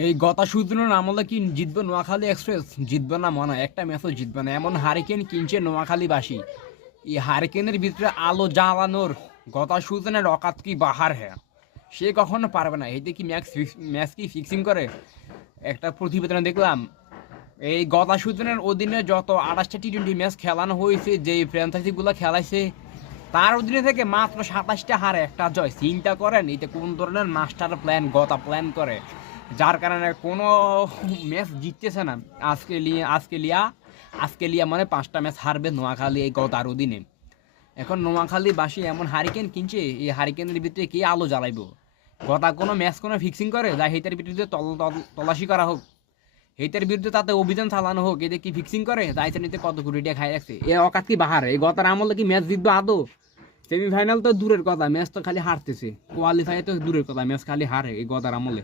এই গতা সুদনের আমলে কি জিতবে নোয়াখালী এক্সপ্রেস? জিতবে না মনে হয়, একটা ম্যাচও জিতবে না। এমন হারিকেন কিনছে নোয়াখালীবাসী, এই হারিকেনের ভিতরে আলো জ্বালানোর গতা সুদনের অকাত কি বাহার হ্যাঁ, সে কখনো পারবে না। এতে কি ম্যাচ কি ফিক্সিং করে? একটা প্রতিবেদনে দেখলাম এই গতা সুদনের অধীনে যত 28টা টি-20 ম্যাচ খেলানো হয়েছে, যেই ফ্র্যাঞ্চাইজিগুলো খেলাইছে তার অধীনে থেকে মাত্র 27টা হারে, একটা জয়। চিন্তা করেন এটা কোন ধরনের মাস্টার প্ল্যান গতা প্ল্যান করে, যার কারণে কোনো ম্যাচ জিততেছে না। আজকে লিয়া মানে 5টা ম্যাচ হারবে নোয়াখালী এই গতার অধীনে। এখন নোয়াখালীবাসী এমন হারিকেন কিনছে, এই হারিকেনের ভিতরে কে আলো জ্বালাইবো? গতা কোনো ম্যাচ কোনো ফিক্সিং করে যা হেতার বিরুদ্ধে তল্লাশি করা হোক, হেতার বিরুদ্ধে তাতে অভিযান চালানো হোক। এদের কি ফিক্সিং করে? দায়িত্ব নিতে কত কোটি টাকা খাই রাখছে। এ অকাত কি বাহার? এই গতার আমলে কি ম্যাচ জিতবে আদৌ? সেমিফাইনাল তো দূরের কথা, ম্যাচ তো খালি হারতেছে। কোয়ালিফাই তো দূরের কথা, ম্যাচ খালি হারে এই গদার আমলে।